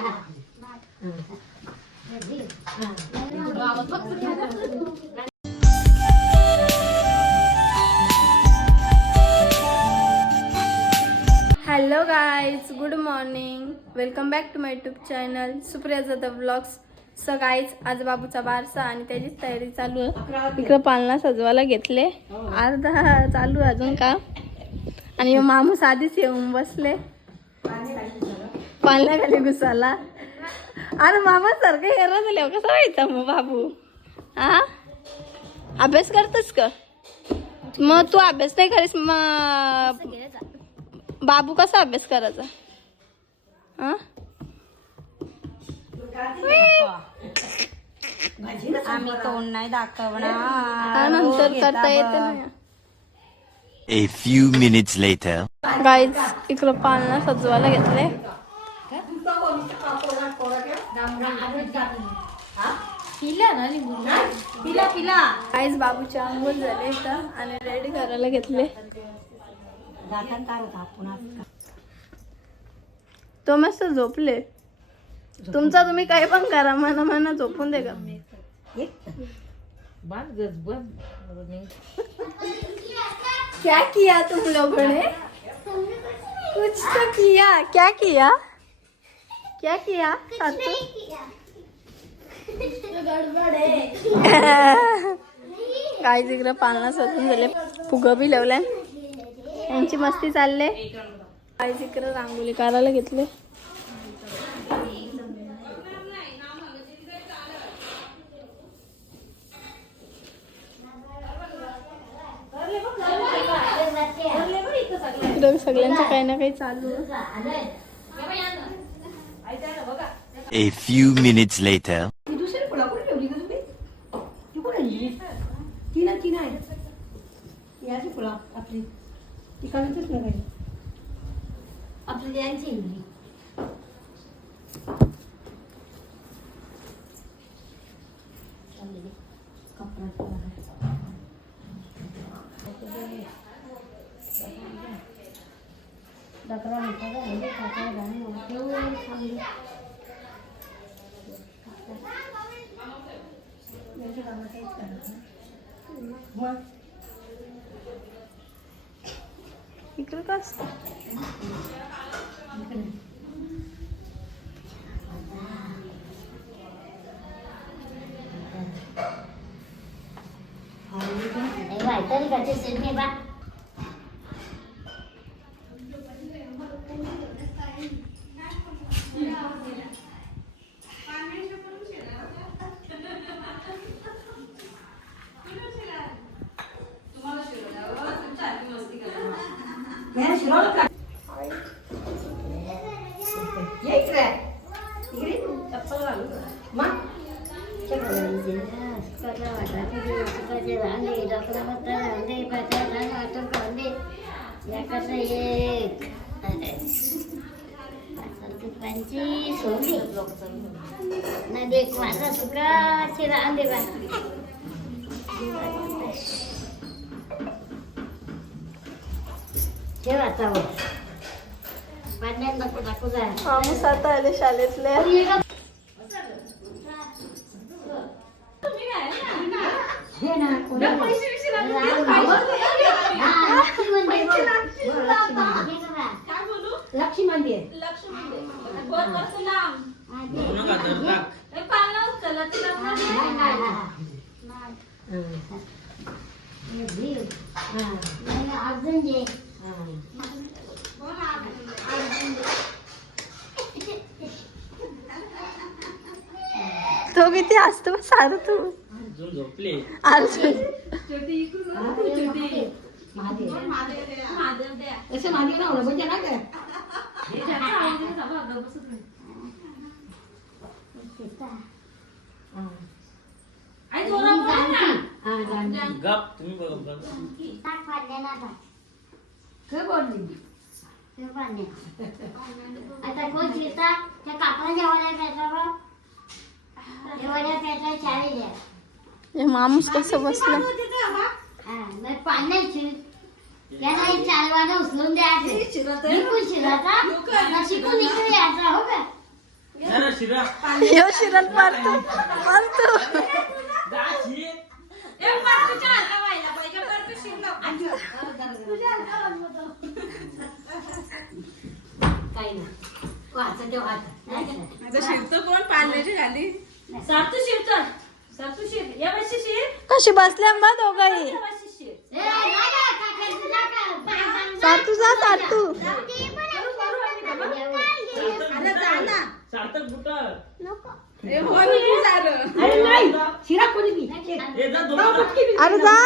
Hello guys, good morning. Welcome back to my YouTube channel Supriya Jadhav vlogs. So guys, आज बाबूचा बारसा आणि त्याचीच तयारी चालू आहे. इकडं पालना सजवायला घेतले, अर्धा चालू अजून काम. आणि मामूस आधीच येऊन बसले पालण्याखाली घुसाला. अरे मामा सारखं हेरा झाल्यावर कसं व्हायचं मग बाबू? हा, अभ्यास करतस का? मग तू अभ्यास नाही करीस मग बाबू कसा अभ्यास करायचा? आम्ही तोंड नाही दाखवणार, नंतर करता येते ना. A few minutes later. Guys, इकडं पालना सजवायला घेतले. गाईज, बाबूचे अंघोळ झाले इथं आणि रेडी करायला घेतले. तो मस्त झोपले. तुमचा तुम्ही काही पण करा, मना झोपून दे का. क्या किया तुम लोगों ने? कुछ तो किया. क्या किया? क्या किया? गाईज, इकडं पालना सजून झाले, फुगं बी लावल्या, यांची मस्ती चालले. गाईज, इकडं रांगोळी काढायला घेतले. इकडं सगळ्यांचं काही ना काही चालू आहे. A few minutes later. इकडं का असतं? माणूस आता आले शाळेतले. लक्ष्मी मंदिर तो किती असतो सार तू अर्जुन. आता कोण चिरता त्या कापडाच्या वड्या पेटावर वड्या पेटा चावी द्या. माणूस कसं बसलं? पाण्याची याला चालवानं उचलून द्यायचं. शिकून शिरायचा शिकून इकडे यायचा. हो का यो शिरल पारतो पारतो काही नाही वाचा देव हात कशी बसल्या बा दोघाही सारतू जा सारतू अरे जा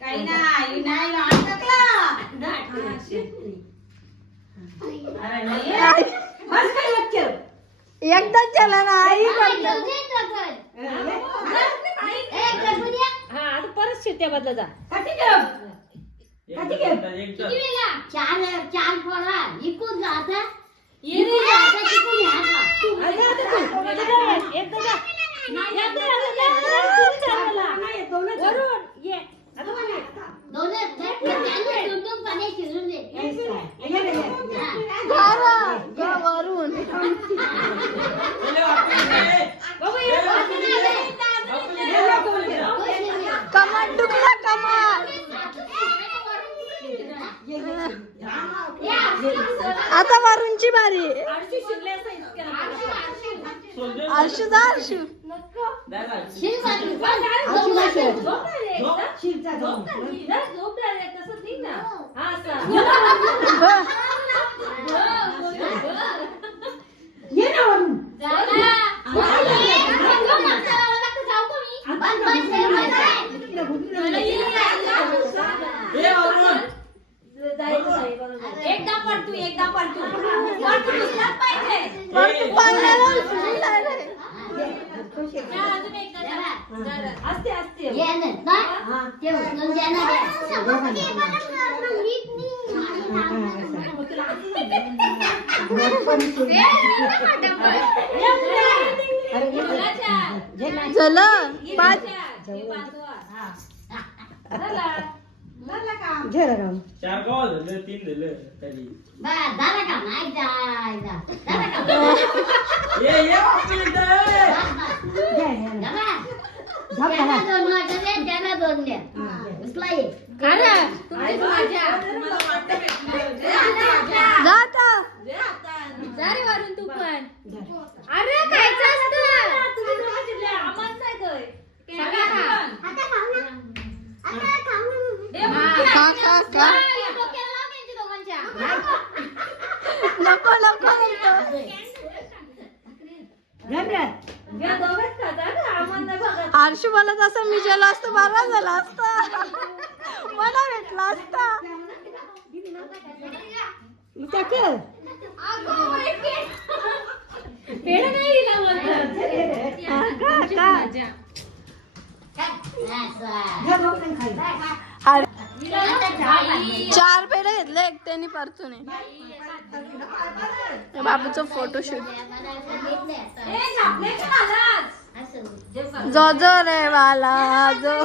काही नाही एकदाच चला ना आई परत शिट्ट्या बदला जा चार पोरा इकून जाता वरून कमान टुकला कमान आता वरूनची बारी अर्शू जा अर्शू एकदा पडतू पाहिजे असते असते झालं पाच चार गाव झालं 3 झालं तरी झाला का नाही जायला झाला का ये त्याला दोन द्या उचला ये जाता अरे वरून तू पण अरे खायचं असतं आम्हाला नाही काय सगळं खा. आता खाऊ ना आता खाऊ ना खा खा खा नको नको म्हणतो या दोघंच खाता ना, आम्हाला नाही बघत. आरशू मला तसं मी जेला असतं बरा झाला असता मला भेटला असता पेढा नाही दिला मला. चार पेढे घेतले एकट्याने परतून बाबूचं फोटोशूट जो जो रे वाला जो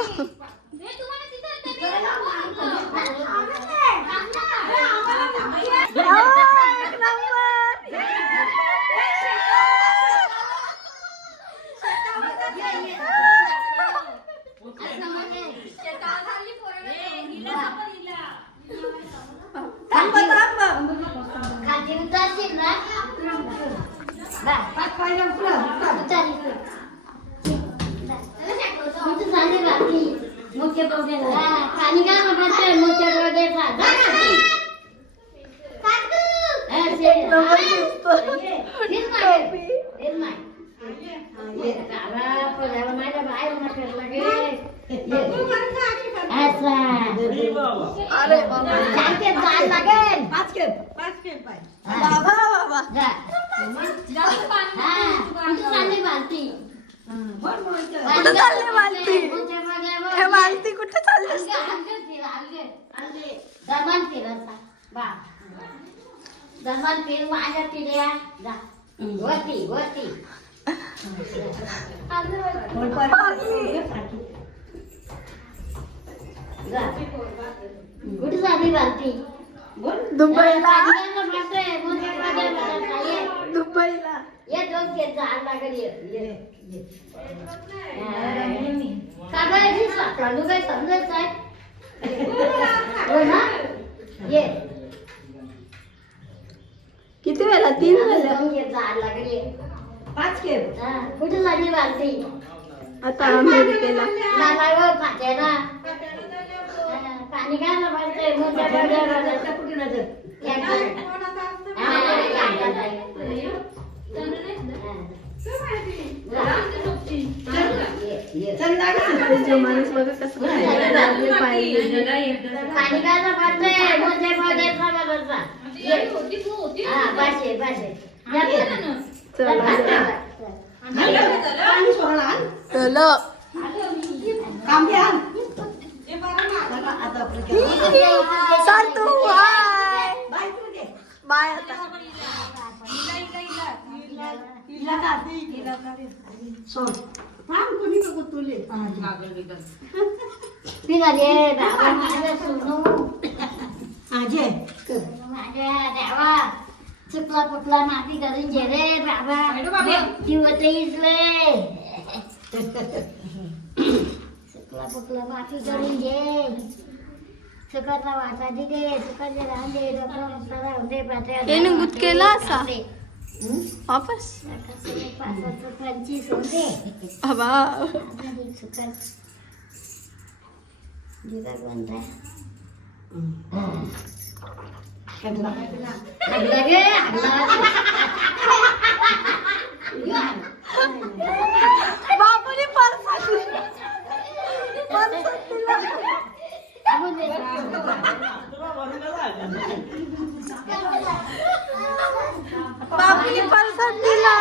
एक अरे कुठे चालले मालती हे मालती कुठे चालली बा जन्मात फिर माझ्या पिढ्या जा वरती वरती जा कुठे झाली भारती दुबईला ये दुबईला दोन केस आग लागेल ये काढायची सापडू काय समजत काय हो ना ये किती वेळा 3 वेळा दोन केस आग लागेल ये 5 केस. कुठे झाली भारती आता अमेरिकेला नालाय फाटे ना पाणी काय ना भरते मोठ्या बड्या कुठे नजर चल दाखव. जो माणूस बघा कसं खायला लागले पाहिजे पाणी काय ना भरते मोठ्या बड्या पाचशे पाचशे चला पाणी सोडा आण. चलो काम घ्या आण. चला, आता आपलं केलं. सर तू बाय बाय तू दे. बाय आता हिला का? सोड. थांब, कोणी नको तुले. पिलाले बाबा माझ्या सोनू आजे. माझ्या देवा चुकला पुकला माफी करून घे रे बाबा दिवस इजले चुकला पुकला माफी करून घे चुकाचा वाटा दे चुकाचे राहून दे राहून दे याने गुत केला असा वापस 25 होऊन दे अबा चुकाल दिवा बंद खेळला. हल्ला गे बापूने पर्स तुला वरून आला. बापूने पर्स दिला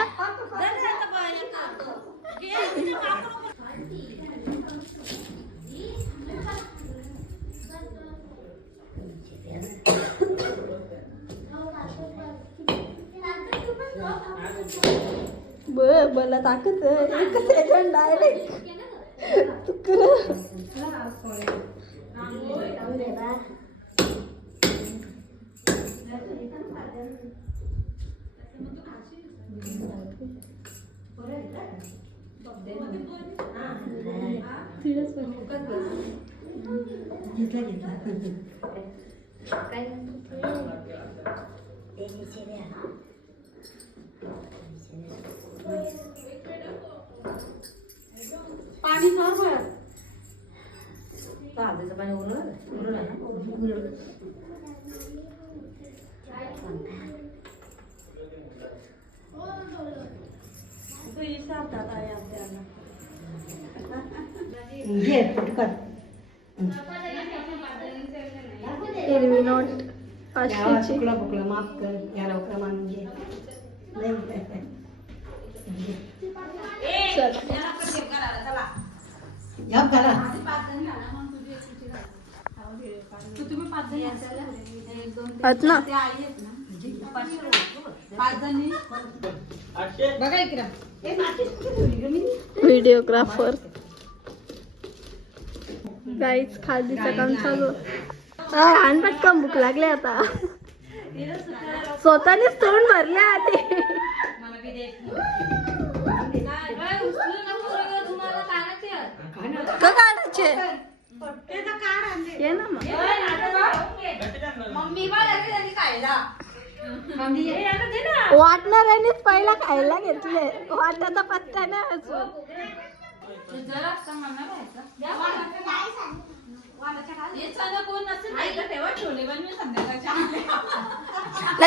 मला ताकद एकच एजंट डायरेक्ट पाणी सोड बरं. तांदळाचं पाणी उरलं आहे ना? घे पटकन. हिरवी नोट 500ची फुकला फुकला माफ कर या लवकर मानून घे. या करा. आहेत ना 800. बघा इकडं. ए माती कुठे ठेवली गं मी? व्हिडिओग्राफर गाईच खादीचं काम चालू आणि पटकन भूक लागले आता स्वतःनेच तोंड भरले आधी का काढायचे ये ना मग वाटणाऱ्यानेच पहिला खायला घेतले वाटाचा पत्ता ना अजून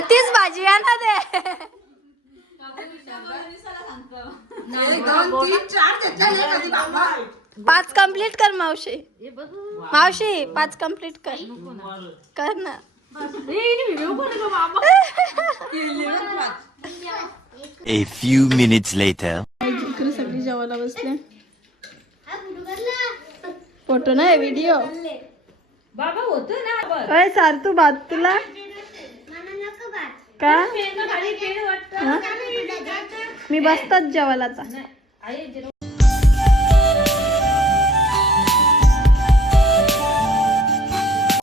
तीच भाजी आहे ना ते 5 कंप्लीट कर मावशी मावशी 5 कंप्लीट कर कर ना A few minutes later. इकडे सगळी जेवायला बसले फोटो नाही व्हिडिओ बाबा होतं ना अय सार तू भात तुला का पेन खाली पेन वाटतं हा? मी बसतात जेवायला आता आई